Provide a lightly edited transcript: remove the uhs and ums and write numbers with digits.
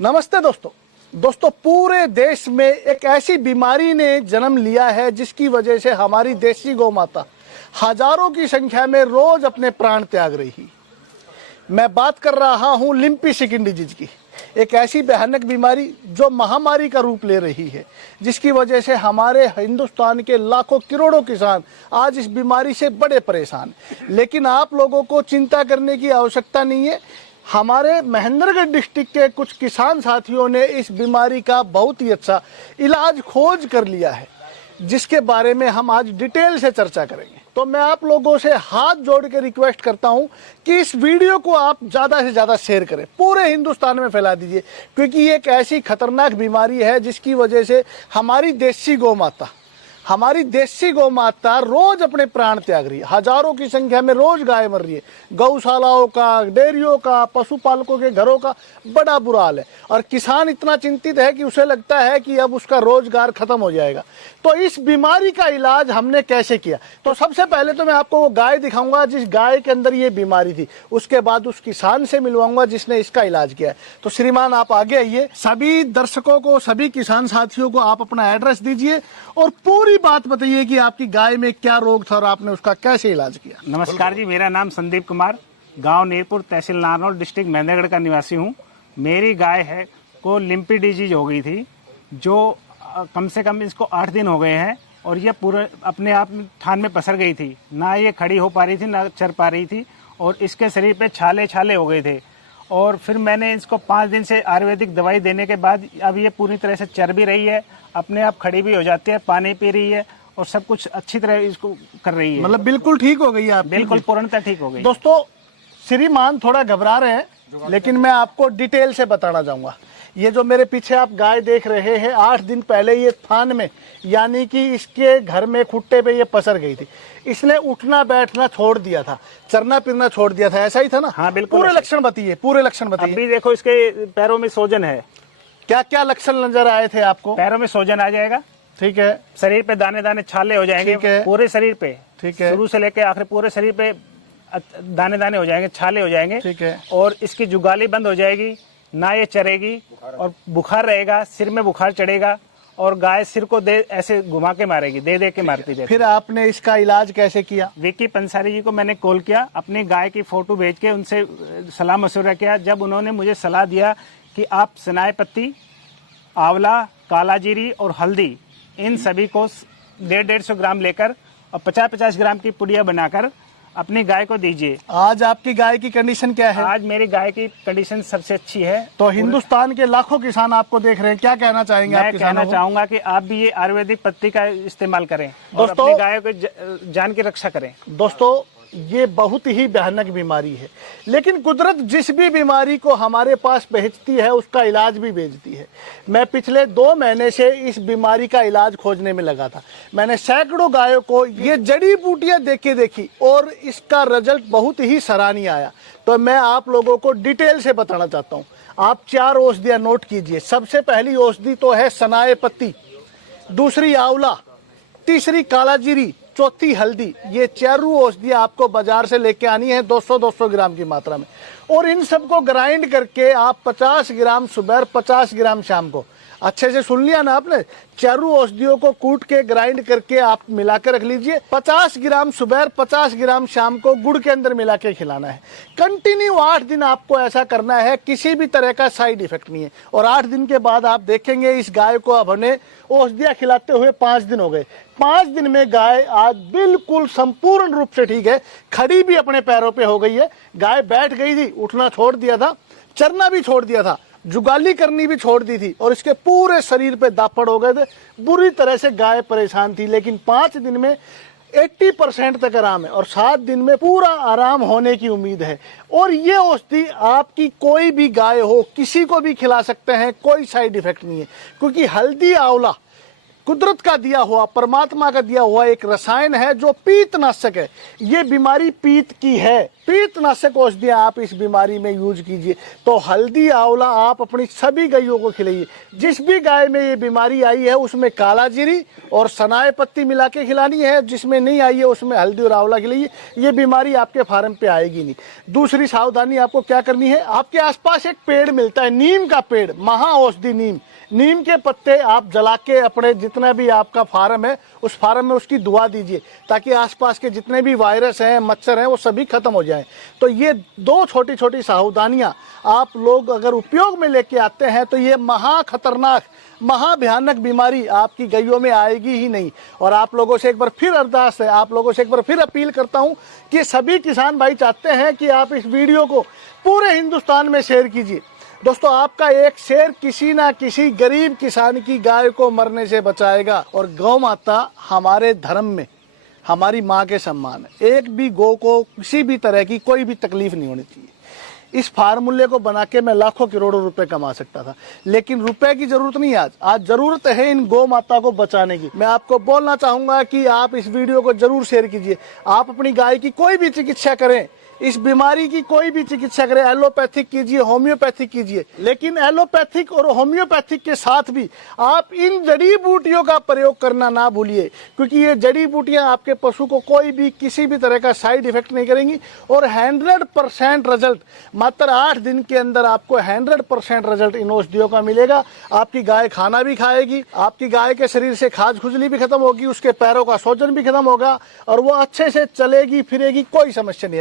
नमस्ते दोस्तों पूरे देश में एक ऐसी बीमारी ने जन्म लिया है जिसकी वजह से हमारी देसी गौ माता हजारों की संख्या में रोज अपने प्राण त्याग रही। मैं बात कर रहा हूं लिम्पी स्किन डिजीज की, एक ऐसी भयानक बीमारी जो महामारी का रूप ले रही है, जिसकी वजह से हमारे हिंदुस्तान के लाखों करोड़ों किसान आज इस बीमारी से बड़े परेशान। लेकिन आप लोगों को चिंता करने की आवश्यकता नहीं है। हमारे महेंद्रगढ़ डिस्ट्रिक्ट के कुछ किसान साथियों ने इस बीमारी का बहुत ही अच्छा इलाज खोज कर लिया है, जिसके बारे में हम आज डिटेल से चर्चा करेंगे। तो मैं आप लोगों से हाथ जोड़ के रिक्वेस्ट करता हूं कि इस वीडियो को आप ज़्यादा से ज़्यादा शेयर करें, पूरे हिंदुस्तान में फैला दीजिए, क्योंकि ये एक ऐसी खतरनाक बीमारी है जिसकी वजह से हमारी देसी गौ माता रोज अपने प्राण त्याग रही है। हजारों की संख्या में रोज गाय मर रही है। गौशालाओं का, डेयरियों का, पशुपालकों के घरों का बड़ा बुरा हाल है और किसान इतना चिंतित है कि उसे लगता है कि अब उसका रोजगार खत्म हो जाएगा। तो इस बीमारी का इलाज हमने कैसे किया, तो सबसे पहले तो मैं आपको वो गाय दिखाऊंगा जिस गाय के अंदर ये बीमारी थी, उसके बाद उस किसान से मिलवाऊंगा जिसने इसका इलाज किया है। तो श्रीमान आप आगे आइए। सभी दर्शकों को, सभी किसान साथियों को आप अपना एड्रेस दीजिए और पूरी बात बताइए कि आपकी गाय में क्या रोग था और आपने उसका कैसे इलाज किया। नमस्कार जी, मेरा नाम संदीप कुमार, गांव नीरपुर, तहसील नारनौल, डिस्ट्रिक्ट महेंद्रगढ़ का निवासी हूं। मेरी गाय है को लिम्पी डिजीज हो गई थी, जो कम से कम इसको 8 दिन हो गए हैं और ये पूरे अपने आप थान में पसर गई थी। ना ये खड़ी हो पा रही थी, ना चर पा रही थी और इसके शरीर पे छाले छाले हो गए थे। और फिर मैंने इसको 5 दिन से आयुर्वेदिक दवाई देने के बाद अब ये पूरी तरह से चर भी रही है, अपने आप खड़ी भी हो जाती है, पानी पी रही है और सब कुछ अच्छी तरह इसको कर रही है। मतलब बिल्कुल ठीक हो गई आप? बिल्कुल पूर्णतः ठीक हो गई। दोस्तों श्रीमान थोड़ा घबरा रहे हैं, लेकिन मैं आपको डिटेल से बताना चाहूंगा। ये जो मेरे पीछे आप गाय देख रहे हैं, 8 दिन पहले ये थान में, यानी कि इसके घर में खुट्टे पे ये पसर गई थी। इसने उठना बैठना छोड़ दिया था, चरना फिरना छोड़ दिया था, ऐसा ही था ना? हाँ बिल्कुल। पूरे लक्षण बताइए, पूरे लक्षण बताइए। अभी देखो इसके पैरों में सोजन है। क्या क्या लक्षण नजर आए थे आपको? पैरों में सोजन आ जाएगा, ठीक है। शरीर पे दाने दाने छाले हो जाएंगे, पूरे शरीर पे, ठीक है, शुरू से लेकर आखिर पूरे शरीर पे दाने दाने हो जाएंगे, छाले हो जाएंगे, ठीक है। और इसकी जुगाली बंद हो जाएगी, ना ये चरेगी और बुखार रहेगा, सिर में बुखार चढ़ेगा और गाय सिर को दे ऐसे घुमा के मारेगी, दे दे के मारती रहती। फिर आपने इसका इलाज कैसे किया? विकी पंसारी जी को मैंने कॉल किया, अपनी गाय की फोटो भेज के उनसे सलाह मशवरा किया। जब उन्होंने मुझे सलाह दिया कि आप सनाए पत्ती, आंवला, काला जीरी और हल्दी, इन सभी को 150-150 ग्राम लेकर और 50-50 ग्राम की पुड़िया बनाकर अपनी गाय को दीजिए। आज आपकी गाय की कंडीशन क्या है? आज मेरी गाय की कंडीशन सबसे अच्छी है। तो हिंदुस्तान के लाखों किसान आपको देख रहे हैं, क्या कहना चाहेंगे? मैं कहना चाहूंगा कि आप भी ये आयुर्वेदिक पत्ती का इस्तेमाल करें और अपनी गाय को जान की रक्षा करें। दोस्तों ये बहुत ही भयानक बीमारी है, लेकिन कुदरत जिस भी बीमारी को हमारे पास भेजती है उसका इलाज भी भेजती है। मैं पिछले 2 महीने से इस बीमारी का इलाज खोजने में लगा था। मैंने सैकड़ों गायों को ये जड़ी बूटियां देखी और इसका रिजल्ट बहुत ही सराहनीय आया। तो मैं आप लोगों को डिटेल से बताना चाहता हूँ। आप 4 औषधियां नोट कीजिए। सबसे पहली औषधि तो है सनाए पत्ती, दूसरी आंवला, तीसरी काला जीरी, चौथी हल्दी। ये 4 औषधियां आपको बाजार से लेके आनी है 200-200 ग्राम की मात्रा में, और इन सबको ग्राइंड करके आप 50 ग्राम सुबह, 50 ग्राम शाम को, अच्छे से सुन लिया ना आपने, 4 औषधियों को कूट के ग्राइंड करके आप मिला के रख लीजिए। 50 ग्राम सुबह, 50 ग्राम शाम को गुड़ के अंदर मिला के खिलाना है। कंटिन्यू 8 दिन आपको ऐसा करना है, किसी भी तरह का साइड इफेक्ट नहीं है। और 8 दिन के बाद आप देखेंगे इस गाय को अब हमने औषधियां खिलाते हुए 5 दिन हो गए। 5 दिन में गाय आज बिल्कुल संपूर्ण रूप से ठीक है, खड़ी भी अपने पैरों पे हो गई है। गाय बैठ गई थी, उठना छोड़ दिया था, चरना भी छोड़ दिया था, जुगाली करनी भी छोड़ दी थी और इसके पूरे शरीर पे दापड़ हो गए थे। बुरी तरह से गाय परेशान थी, लेकिन 5 दिन में 80% तक आराम है और 7 दिन में पूरा आराम होने की उम्मीद है। और ये औषधि आपकी कोई भी गाय हो, किसी को भी खिला सकते हैं, कोई साइड इफेक्ट नहीं है, क्योंकि हल्दी, आंवला कुदरत का दिया हुआ, परमात्मा का दिया हुआ एक रसायन है जो पीतनाशक है। ये बीमारी पीत की है। पीतनाशक औषधियां आप इस बीमारी में यूज कीजिए। तो हल्दी आंवला आप अपनी सभी गायों को खिलाइए। जिस भी गाय में ये बीमारी आई है उसमें काला जीरी और सनाए पत्ती मिला के खिलानी है, जिसमें नहीं आई है उसमें हल्दी और आंवला खिलाइए। ये बीमारी आपके फार्म पे आएगी नहीं। दूसरी सावधानी आपको क्या करनी है, आपके आसपास एक पेड़ मिलता है, नीम का पेड़, महा औषधि नीम। नीम के पत्ते आप जला के अपने जितना भी आपका फार्म है उस फार्म में उसकी दुआ दीजिए, ताकि आसपास के जितने भी वायरस हैं, मच्छर हैं, वो सभी खत्म हो जाएं। तो ये दो छोटी छोटी सावधानियां आप लोग अगर उपयोग में लेके आते हैं तो ये महा खतरनाक, महा भयानक बीमारी आपकी गायों में आएगी ही नहीं। और आप लोगों से एक बार फिर अरदास है, आप लोगों से एक बार फिर अपील करता हूं कि सभी किसान भाई चाहते हैं कि आप इस वीडियो को पूरे हिंदुस्तान में शेयर कीजिए। दोस्तों, आपका एक शेयर किसी ना किसी गरीब किसान की गाय को मरने से बचाएगा। और गौ माता हमारे धर्म में हमारी माँ के सम्मान है। एक भी गौ को किसी भी तरह की कोई भी तकलीफ नहीं होनी चाहिए। इस फार्मूले को बना के मैं लाखों करोड़ों रुपए कमा सकता था, लेकिन रुपए की जरूरत नहीं है। आज जरूरत है इन गौ माता को बचाने की। मैं आपको बोलना चाहूंगा कि आप इस वीडियो को जरूर शेयर कीजिए। आप अपनी गाय की कोई भी चिकित्सा करें, इस बीमारी की कोई भी चिकित्सा करें, एलोपैथिक कीजिए, होम्योपैथिक कीजिए, लेकिन एलोपैथिक और होम्योपैथिक के साथ भी आप इन जड़ी बूटियों का प्रयोग करना ना भूलिए, क्योंकि ये जड़ी बूटियां आपके पशु को कोई भी किसी भी तरह का साइड इफेक्ट नहीं करेंगी। और 100% रिजल्ट मात्र 8 दिन के अंदर आपको 100% रिजल्ट इन औषधियों का मिलेगा। आपकी गाय खाना भी खाएगी, आपकी गाय के शरीर से खाज खुजली भी खत्म होगी, उसके पैरों का सूजन भी खत्म होगा और वो अच्छे से चलेगी फिरेगी, कोई समस्या नहीं आएगी।